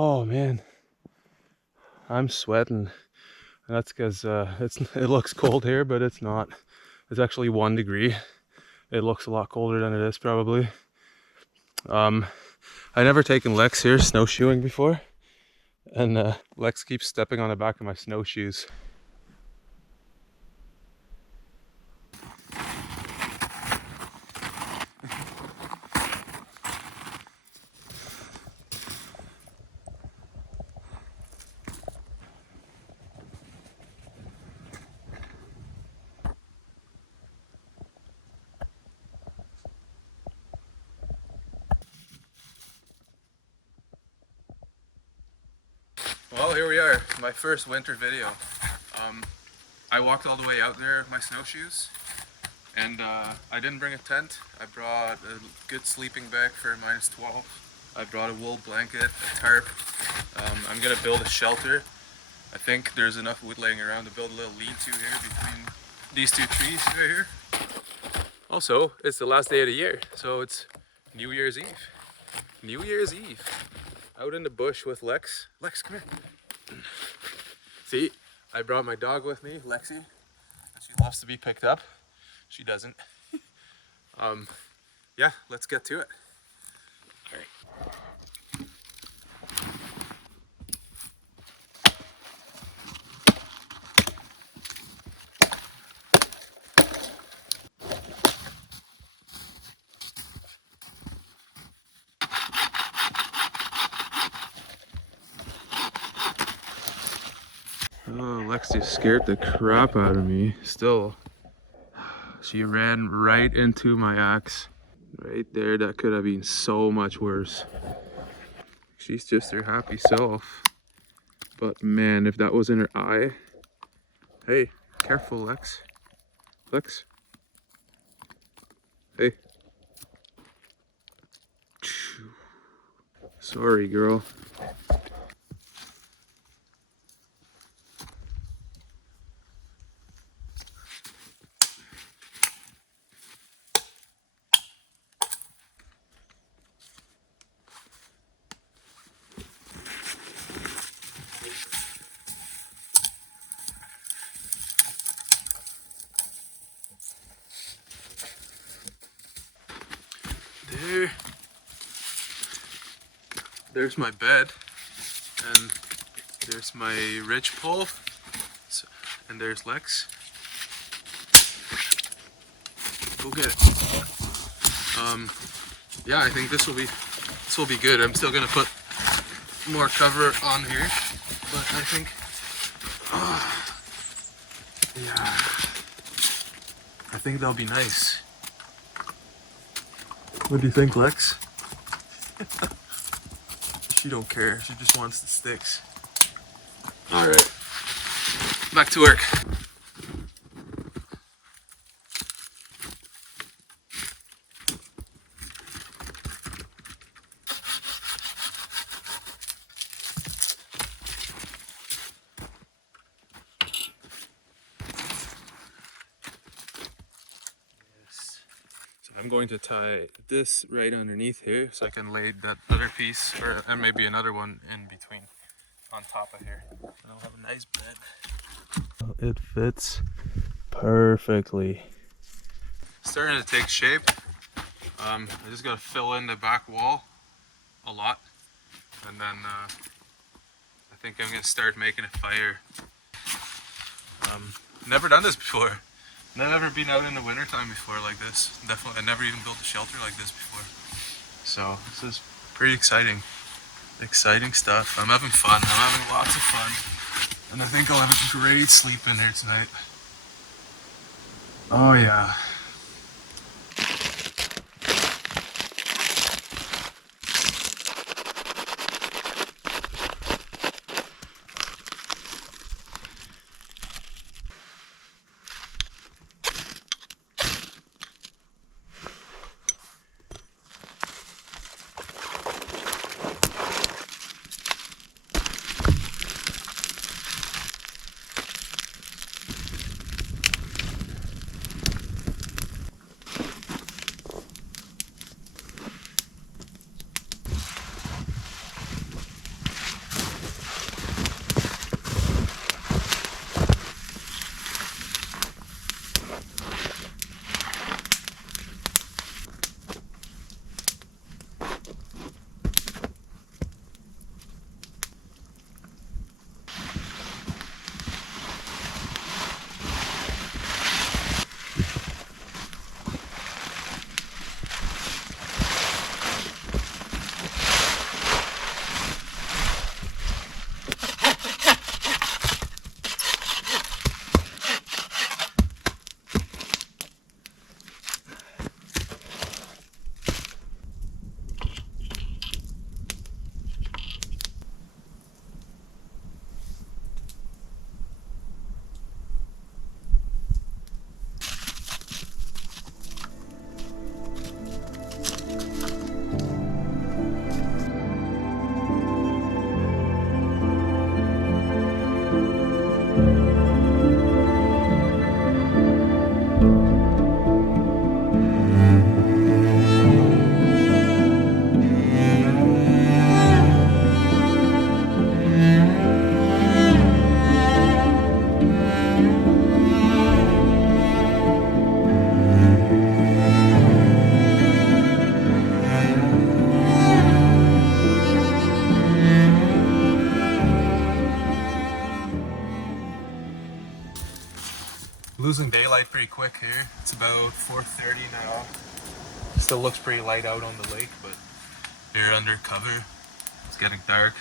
Oh man, I'm sweating. And that's because it looks cold here, but it's not. It's actually 1 degree. It looks a lot colder than it is probably. I never taken Lex here snowshoeing before, and Lex keeps stepping on the back of my snowshoes. Well, here we are, my first winter video. I walked all the way out there with my snowshoes, and I didn't bring a tent. I brought a good sleeping bag for -12. I brought a wool blanket, a tarp. I'm gonna build a shelter. I think there's enough wood laying around to build a little lean-to here between these two trees right here. Also, it's the last day of the year, so it's New Year's Eve. New Year's Eve. Out in the bush with Lex. Lex, come here. See, I brought my dog with me, Lexi. She loves to be picked up. She doesn't. Yeah, let's get to it. All right. Oh, Lex just scared the crap out of me. Still, she ran right into my axe. Right there, that could have been so much worse. She's just her happy self. But man, if that was in her eye. Hey, careful, Lex. Lex. Hey. Sorry, girl. There's my bed, and there's my ridge pole, and there's Lex. Go get it. Yeah, I think this will be good. I'm still gonna put more cover on here, but I think, yeah, I think that'll be nice. What do you think, Lex? She don't care. She just wants the sticks. All right, back to work. I'm going to tie this right underneath here so I can lay that other piece, and maybe another one in between on top of here. And I'll have a nice bed. It fits perfectly. Starting to take shape. I just got to fill in the back wall a lot, and then I think I'm going to start making a fire. Never done this before. Never been out in the wintertime before like this. Definitely, I never even built a shelter like this before. So this is pretty exciting. Exciting stuff. I'm having fun. I'm having lots of fun. And I think I'll have a great sleep in there tonight. Oh yeah. losing daylight pretty quick here. It's about 4:30 now. Still looks pretty light out on the lake, but here under cover, it's getting dark.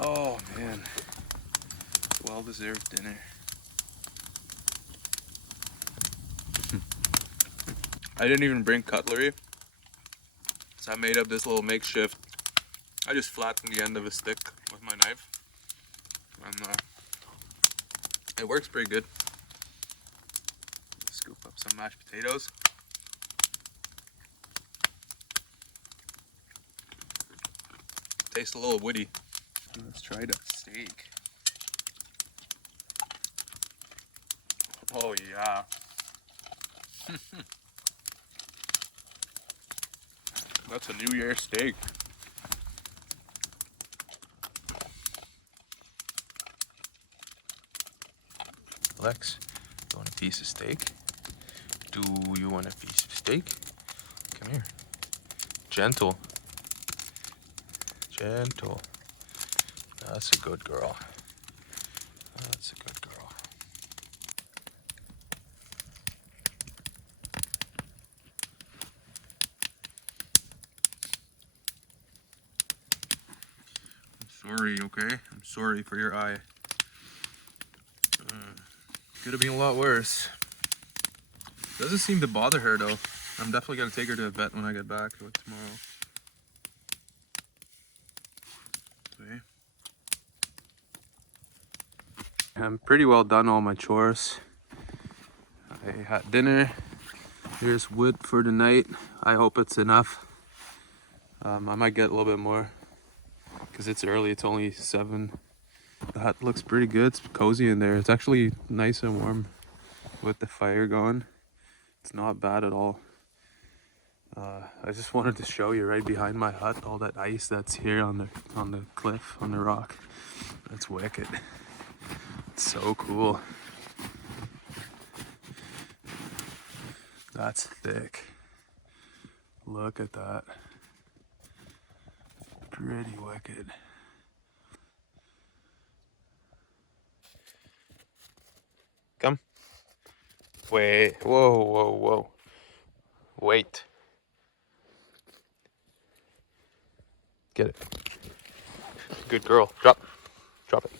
Oh man, well-deserved dinner. I didn't even bring cutlery, so I made up this little makeshift. I just flattened the end of a stick with my knife, and it works pretty good. Scoop up some mashed potatoes. Tastes a little woody. Let's try the steak. Oh yeah. That's a New Year's steak. Lex, you want a piece of steak? Do you want a piece of steak? Come here. Gentle. Gentle. That's a good girl. That's a good girl. I'm sorry, okay? I'm sorry for your eye. Could have been a lot worse. Doesn't seem to bother her though. I'm definitely gonna take her to a vet when I get back, like tomorrow. Okay. I'm pretty well done all my chores. I had dinner. Here's wood for the night. I hope it's enough. I might get a little bit more because it's early. It's only 7. The hut looks pretty good. It's cozy in there. It's actually nice and warm with the fire going. It's not bad at all. I just wanted to show you right behind my hut all that ice that's here on the cliff, on the rock. That's wicked. It's so cool. That's thick. Look at that. Pretty wicked. Come. Wait. Whoa, whoa, whoa. Wait. Get it. Good girl. Drop. Drop it.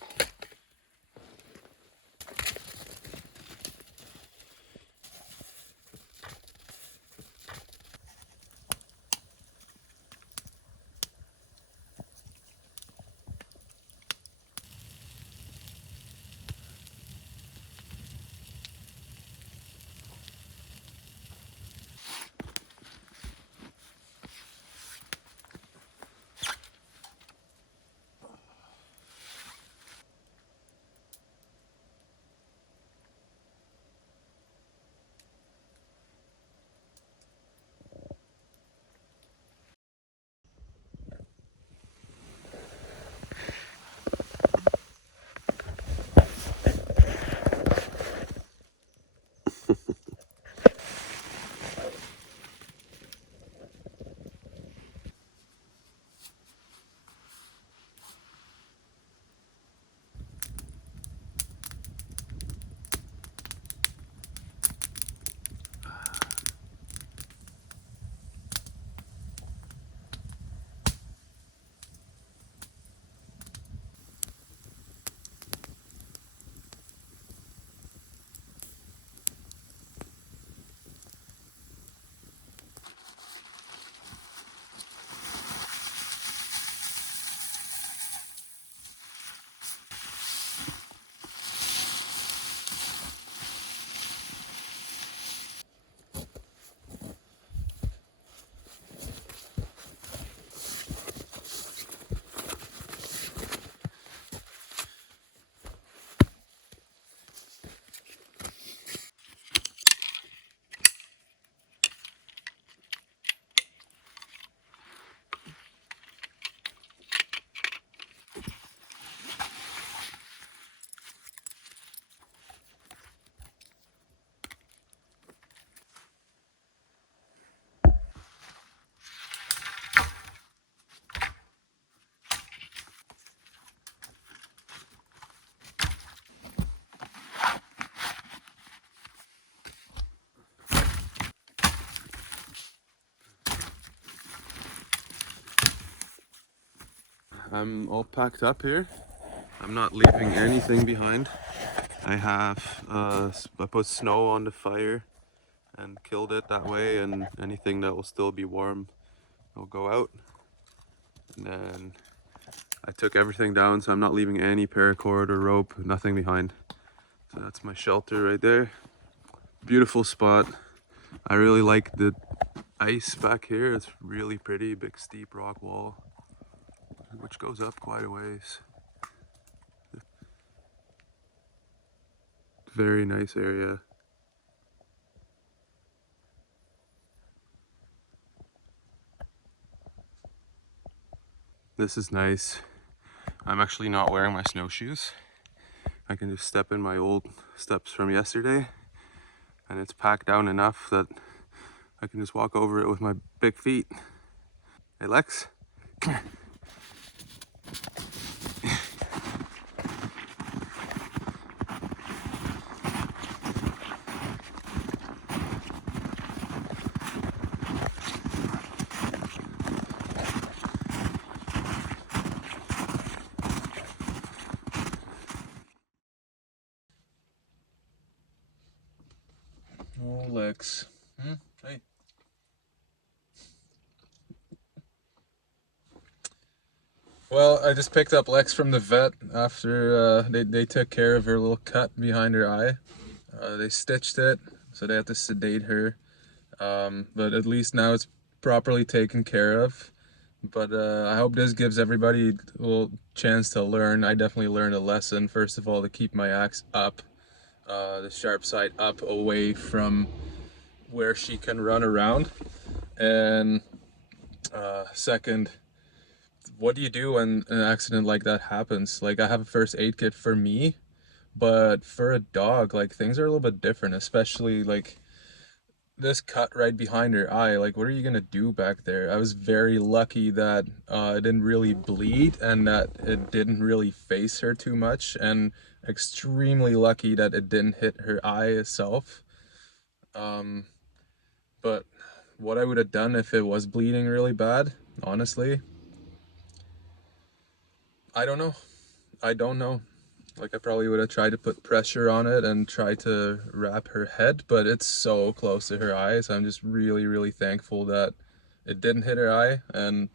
I'm all packed up here. I'm not leaving anything behind. I put snow on the fire and killed it that way, and anything that will still be warm will go out. And then I took everything down, so I'm not leaving any paracord or rope, nothing behind. So that's my shelter right there. Beautiful spot. I really like the ice back here. It's really pretty, big steep rock wall, which goes up quite a ways. Very nice area. This is nice. I'm actually not wearing my snowshoes. I can just step in my old steps from yesterday, and it's packed down enough that I can just walk over it with my big feet. Hey Lex, come here. Oh, Lex. Hey. Well, I just picked up Lex from the vet after they took care of her little cut behind her eye. They stitched it, so they had to sedate her. But at least now it's properly taken care of. But I hope this gives everybody a little chance to learn. I definitely learned a lesson. First of all, to keep my axe up, the sharp side up, away from where she can run around. And second, what do you do when an accident like that happens? Like, I have a first aid kit for me, but for a dog, like, things are a little bit different, especially like this cut right behind her eye. Like, what are you gonna do back there? I was very lucky that it didn't really bleed and that it didn't really face her too much, and extremely lucky that it didn't hit her eye itself. um but what I would have done if it was bleeding really bad, honestly, I don't know. I don't know. Like, I probably would have tried to put pressure on it and try to wrap her head, but it's so close to her eyes. I'm just really, really thankful that it didn't hit her eye, and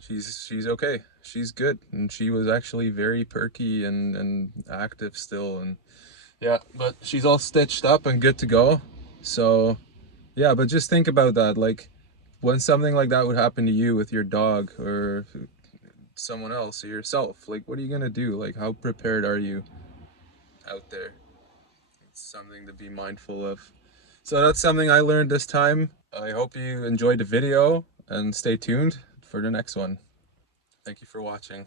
she's okay. She's good, and she was actually very perky and active still, and yeah, but she's all stitched up and good to go. So yeah, but just think about that. Like, when something like that would happen to you with your dog or someone else or yourself, like, what are you gonna do? Like, how prepared are you out there? It's something to be mindful of. So that's something I learned this time. I hope you enjoyed the video and stay tuned for the next one. Thank you for watching.